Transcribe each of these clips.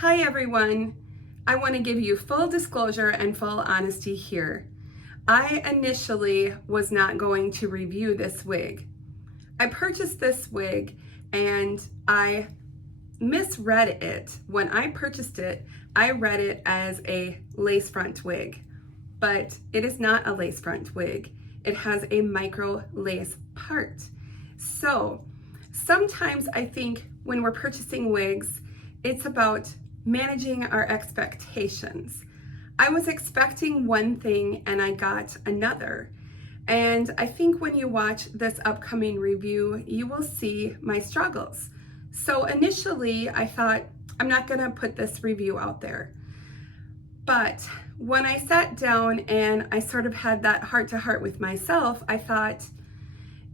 Hi everyone. I want to give you full disclosure and full honesty here. I initially was not going to review this wig. I purchased this wig and I misread it. When I purchased it, I read it as a lace front wig, but it is not a lace front wig. It has a micro lace part. So sometimes I think when we're purchasing wigs, it's about managing our expectations. I was expecting one thing and I got another. And I think when you watch this upcoming review, you will see my struggles. So initially I thought, I'm not gonna put this review out there. But when I sat down and I sort of had that heart to heart with myself, I thought,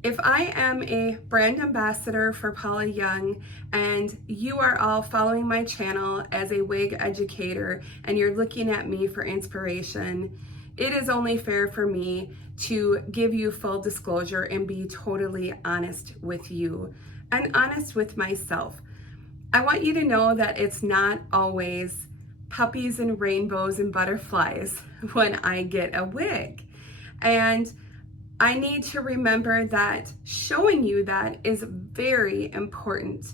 if I am a brand ambassador for Paula Young and you are all following my channel as a wig educator and you're looking at me for inspiration, it is only fair for me to give you full disclosure and be totally honest with you and honest with myself. I want you to know that it's not always puppies and rainbows and butterflies when I get a wig. And I need to remember that showing you that is very important,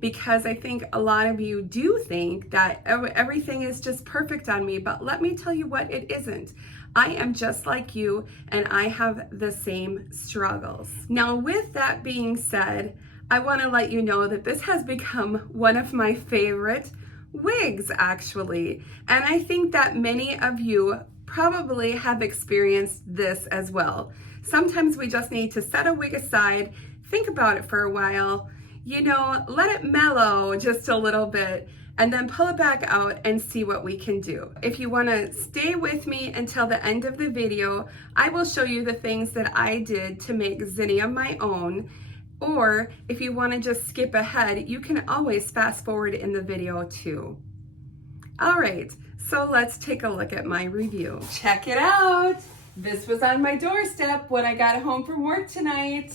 because I think a lot of you do think that everything is just perfect on me, but let me tell you what, it isn't. I am just like you and I have the same struggles. Now, with that being said, I want to let you know that this has become one of my favorite wigs actually, and I think that many of you probably have experienced this as well. Sometimes we just need to set a wig aside, think about it for a while, let it mellow just a little bit, and then pull it back out and see what we can do. If you want to stay with me until the end of the video, I will show you the things that I did to make ZiNNiA my own. Or if you want to just skip ahead, you can always fast forward in the video too. All right, so let's take a look at my review. Check it out. This was on my doorstep when I got home from work tonight.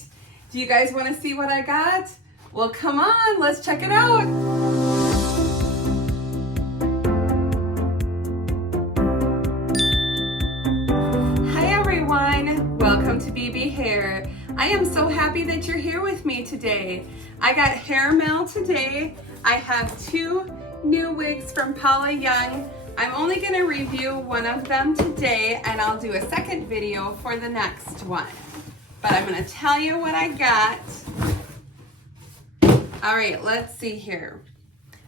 Do you guys want to see what I got? Well, come on, let's check it out. Hi everyone, welcome to BB Hair. I am so happy that you're here with me today. I got hair mail today. I have two new wigs from Paula Young. I'm only going to review one of them today and I'll do a second video for the next one. But I'm going to tell you what I got. All right, let's see here.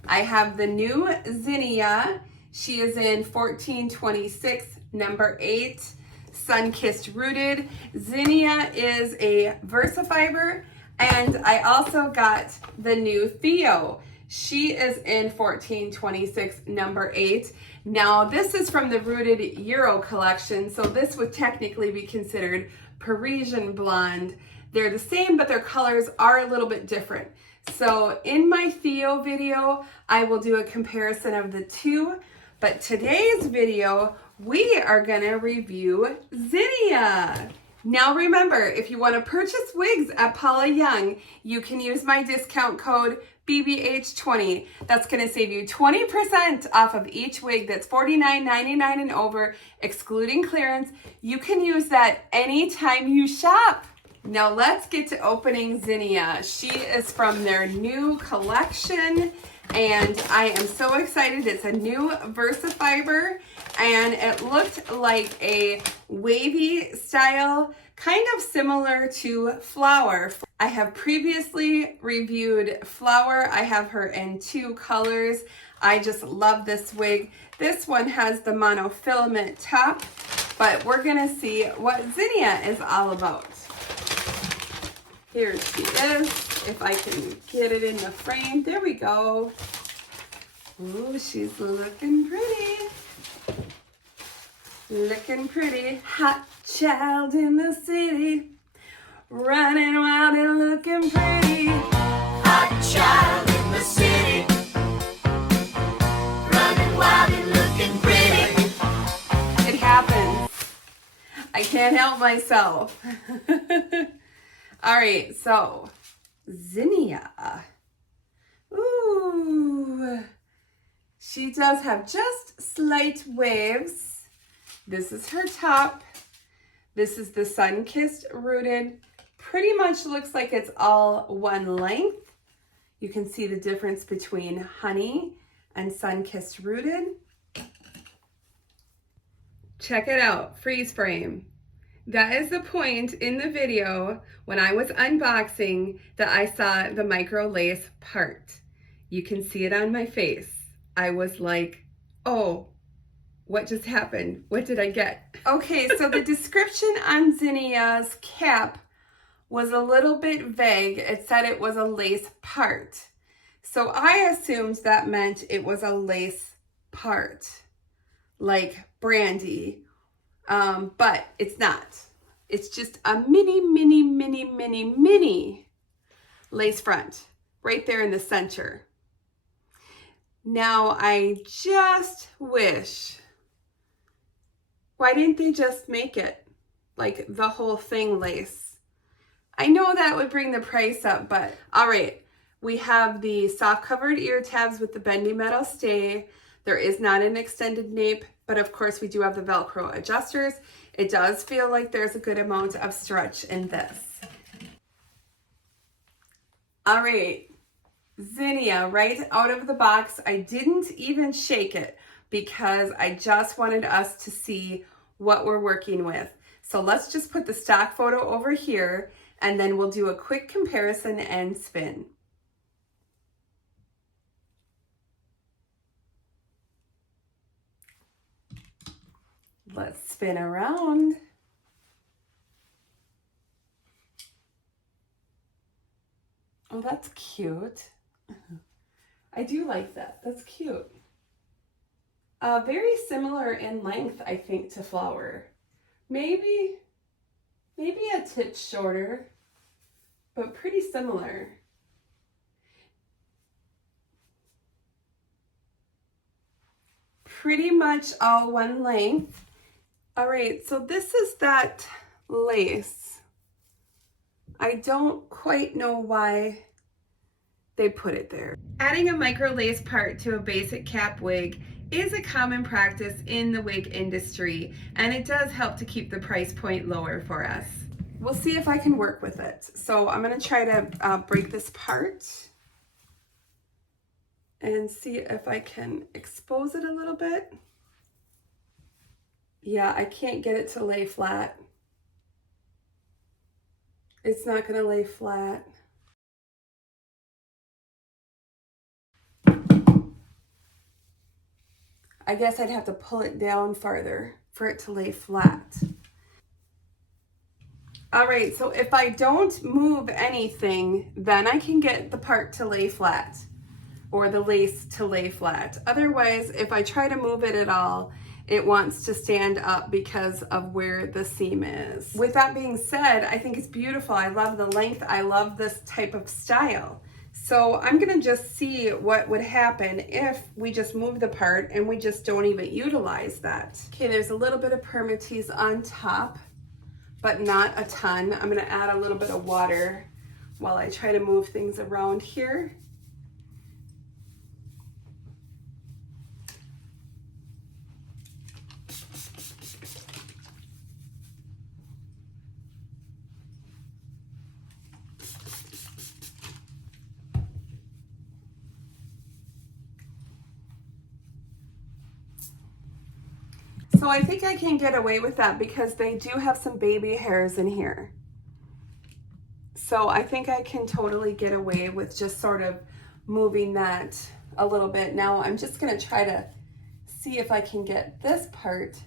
I have the new ZiNNiA. She is in 1426, number 8, Sunkissed rooted. ZiNNiA is a VersaFiber, and I also got the new Theo. She is in 1426, number 8. Now, this is from the Rooted Euro collection, so this would technically be considered Parisian blonde. They're the same, but their colors are a little bit different. So in my Theo video, I will do a comparison of the two, but today's video, we are gonna review ZiNNiA. Now remember, if you want to purchase wigs at Paula Young, you can use my discount code BBH20. That's going to save you 20% off of each wig that's $49.99 and over, excluding clearance. You can use that anytime you shop. Now let's get to opening ZiNNiA. She is from their new collection, and I am so excited. It's a new VersaFiber, and it looked like a wavy style, kind of similar to Flower. I have previously reviewed Flower. I have her in 2 colors. I just love this wig. This one has the monofilament top, but we're gonna see what ZiNNiA is all about. Here she is, if I can get it in the frame. There we go. Ooh, she's looking pretty. Looking pretty. Hot child in the city. Running wild and looking pretty. Hot child in the city. Running wild and looking pretty. It happens. I can't help myself. All right, so ZiNNiA. Ooh. She does have just slight waves. This is her top. This is the Sunkissed rooted. Pretty much looks like it's all one length. You can see the difference between Honey and Sunkissed rooted. Check it out, freeze frame. That is the point in the video when I was unboxing that I saw the micro lace part. You can see it on my face. I was like, oh, what just happened? What did I get? Okay, so the description on ZiNNiA's cap was a little bit vague. It said it was a lace part. So I assumed that meant it was a lace part, like brandy, but it's not. It's just a mini lace front right there in the center. Now I just wish, why didn't they just make it like the whole thing lace? I know that would bring the price up, but all right. We have the soft covered ear tabs with the bendy metal stay. There is not an extended nape, but of course we do have the Velcro adjusters. It does feel like there's a good amount of stretch in this. All right, ZiNNiA right out of the box. I didn't even shake it because I just wanted us to see what we're working with. So let's just put the stock photo over here and then we'll do a quick comparison and spin. Let's spin around. Oh, that's cute. I do like that. That's cute. Very similar in length, I think, to Flower. Maybe a titch shorter, but pretty similar. Pretty much all one length. All right, so this is that lace. I don't quite know why they put it there. Adding a micro lace part to a basic cap wig is a common practice in the wig industry, and it does help to keep the price point lower for us. We'll see if I can work with it. So I'm gonna try to break this part and see if I can expose it a little bit. Yeah, I can't get it to lay flat. It's not gonna lay flat. I guess I'd have to pull it down farther for it to lay flat. All right, so if I don't move anything, then I can get the part to lay flat or the lace to lay flat. Otherwise, if I try to move it at all, it wants to stand up because of where the seam is. With that being said, I think it's beautiful. I love the length. I love this type of style. So I'm gonna just see what would happen if we just move the part and we just don't even utilize that. Okay, there's a little bit of permatease on top, but not a ton. I'm gonna add a little bit of water while I try to move things around here. So I think I can get away with that because they do have some baby hairs in here. So I think I can totally get away with just sort of moving that a little bit. Now I'm just gonna try to see if I can get this part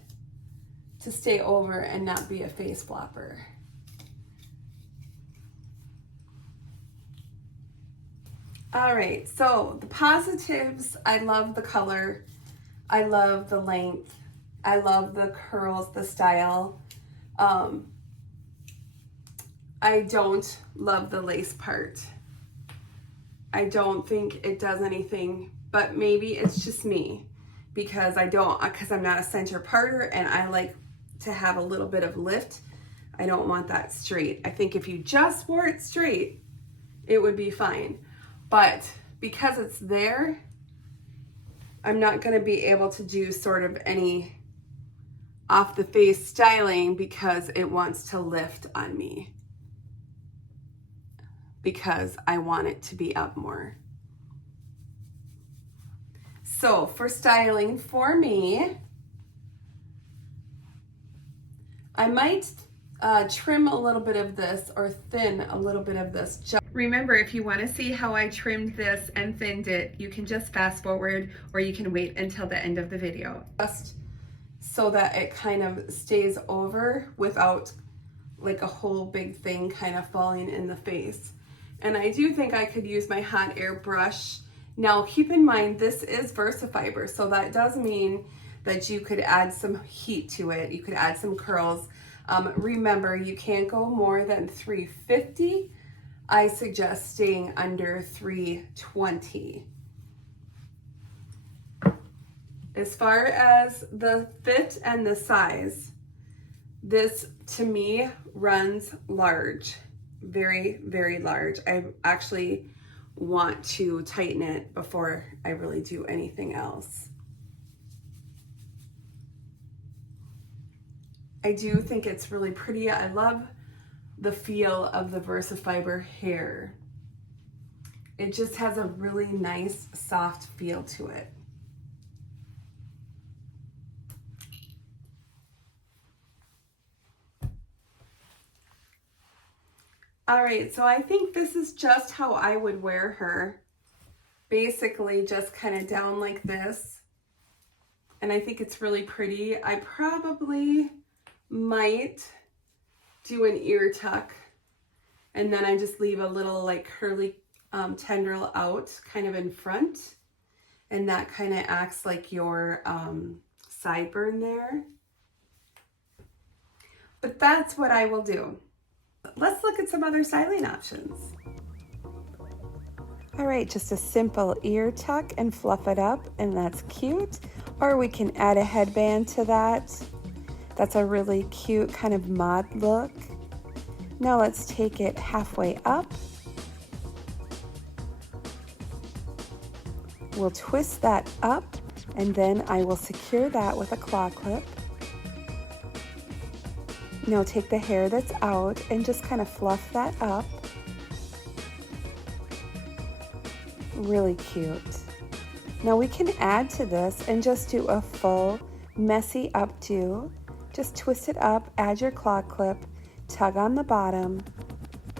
to stay over and not be a face flopper. All right, so the positives, I love the color, I love the length, I love the curls, the style. I don't love the lace part. I don't think it does anything, but maybe it's just me because I'm not a center parter and I like to have a little bit of lift. I don't want that straight. I think if you just wore it straight, it would be fine. But because it's there, I'm not going to be able to do sort of any off the face styling because it wants to lift on me, because I want it to be up more. So for styling for me, I might trim a little bit of this or thin a little bit of this. Remember, if you want to see how I trimmed this and thinned it, you can just fast forward or you can wait until the end of the video. Just so that it kind of stays over without like a whole big thing kind of falling in the face. And I do think I could use my hot air brush. Now keep in mind, this is VersaFiber, so that does mean that you could add some heat to it. You could add some curls. Remember, you can't go more than 350. I suggest staying under 320. As far as the fit and the size, this to me runs large, very, very large. I actually want to tighten it before I really do anything else. I do think it's really pretty. I love the feel of the VersaFiber hair. It just has a really nice, soft feel to it. All right, so I think this is just how I would wear her. Basically just kind of down like this. And I think it's really pretty. I probably might do an ear tuck, and then I just leave a little like curly tendril out kind of in front, and that kind of acts like your sideburn there. But that's what I will do. Let's look at some other styling options. All right, just a simple ear tuck and fluff it up, and that's cute. Or we can add a headband to that. That's a really cute kind of mod look. Now let's take it halfway up. We'll twist that up, and then I will secure that with a claw clip. Now take the hair that's out and just kind of fluff that up. Really cute. Now we can add to this and just do a full messy updo. Just twist it up, add your claw clip, tug on the bottom,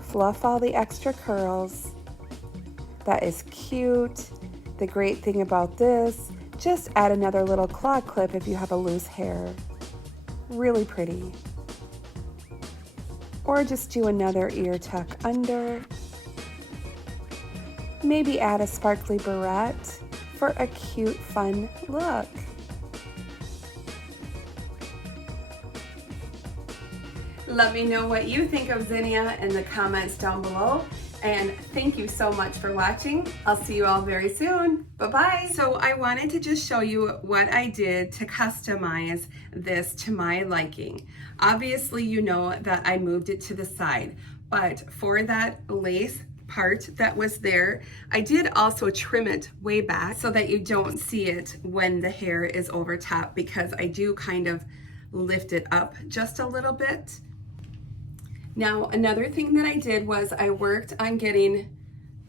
fluff all the extra curls. That is cute. The great thing about this, just add another little claw clip if you have a loose hair. Really pretty. Or just do another ear tuck under. Maybe add a sparkly barrette for a cute, fun look. Let me know what you think of ZiNNiA in the comments down below. And thank you so much for watching. I'll see you all very soon. Bye-bye. So I wanted to just show you what I did to customize this to my liking. Obviously, you know that I moved it to the side, but for that lace part that was there, I did also trim it way back so that you don't see it when the hair is over top, because I do kind of lift it up just a little bit. Now, another thing that I did was I worked on getting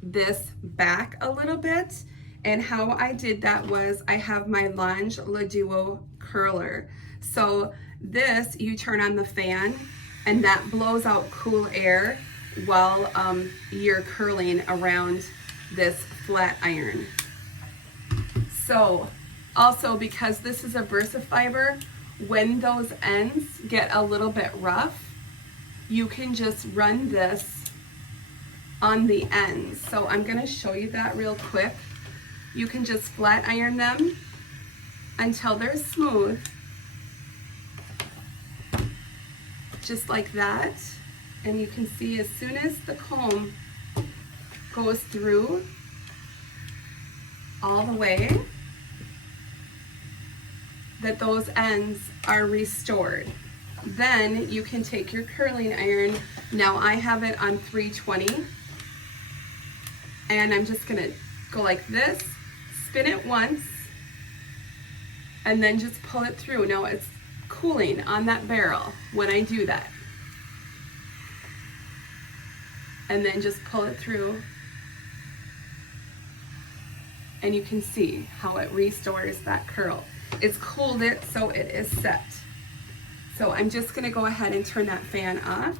this back a little bit, and how I did that was I have my Longe Le Duo curler. So this, you turn on the fan and that blows out cool air while you're curling around this flat iron. So also, because this is a VersaFiber, when those ends get a little bit rough, you can just run this on the ends. So I'm gonna show you that real quick. You can just flat iron them until they're smooth, just like that. And you can see as soon as the comb goes through all the way, that those ends are restored. Then you can take your curling iron. Now I have it on 320, and I'm just gonna go like this, spin it once, and then just pull it through. Now it's cooling on that barrel when I do that. And then just pull it through. And you can see how it restores that curl. It's cooled it so it is set. So I'm just gonna go ahead and turn that fan off.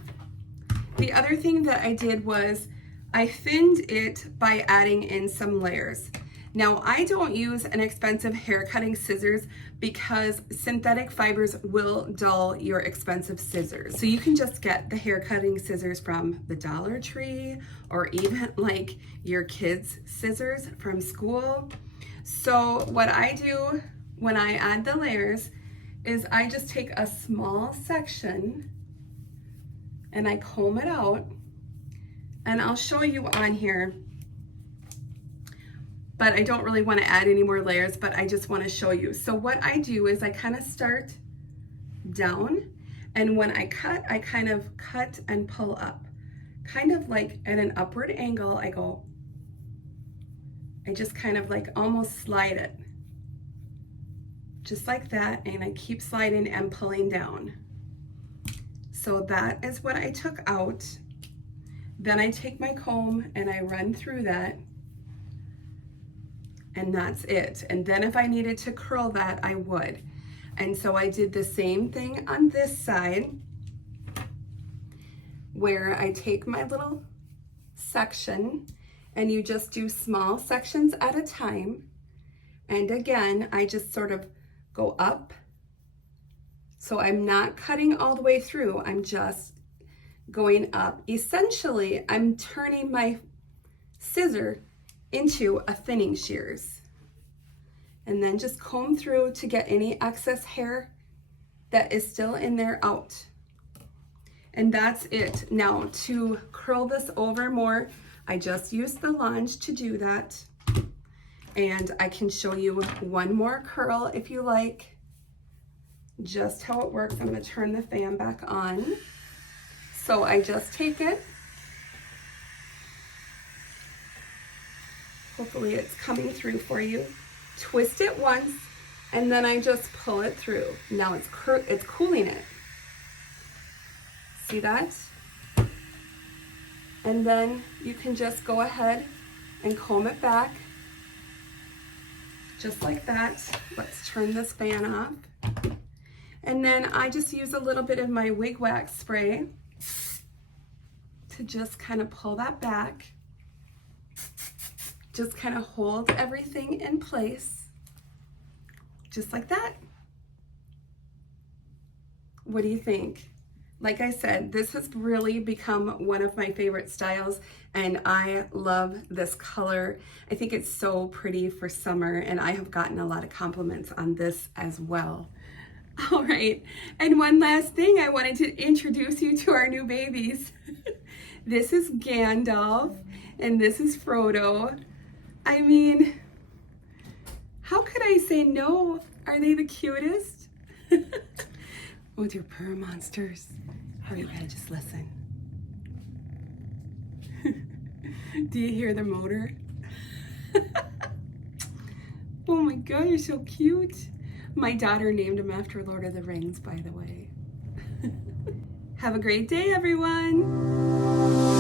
The other thing that I did was I thinned it by adding in some layers. Now I don't use an expensive hair cutting scissors because synthetic fibers will dull your expensive scissors. So you can just get the hair cutting scissors from the Dollar Tree or even like your kids' scissors from school. So what I do when I add the layers is I just take a small section and I comb it out, and I'll show you on here, but I don't really want to add any more layers, but I just want to show you. So what I do is I kind of start down, and when I cut, I kind of cut and pull up, kind of like at an upward angle. I just kind of like almost slide it, just like that, and I keep sliding and pulling down. So that is what I took out. Then I take my comb and I run through that, and that's it. And then if I needed to curl that, I would. And so I did the same thing on this side, where I take my little section, and you just do small sections at a time. And again, I just sort of go up. So I'm not cutting all the way through, I'm just going up. Essentially, I'm turning my scissor into a thinning shears. And then just comb through to get any excess hair that is still in there out. And that's it. Now to curl this over more, I just used the lunge to do that. And I can show you one more curl if you like, just how it works. I'm gonna turn the fan back on. So I just take it. Hopefully it's coming through for you. Twist it once, and then I just pull it through. Now it's cooling it. See that? And then you can just go ahead and comb it back, just like that. Let's turn this fan off. And then I just use a little bit of my wig wax spray to just kind of pull that back. Just kind of hold everything in place, just like that. What do you think? Like I said, this has really become one of my favorite styles, and I love this color. I think it's so pretty for summer, and I have gotten a lot of compliments on this as well. All right, and one last thing, I wanted to introduce you to our new babies. This is Gandalf, and this is Frodo. I mean, how could I say no? Are they the cutest? Oh, dear purr monsters. Oh, you gotta just listen. Do you hear the motor? Oh my God, you're so cute. My daughter named him after Lord of the Rings, by the way. Have a great day, everyone.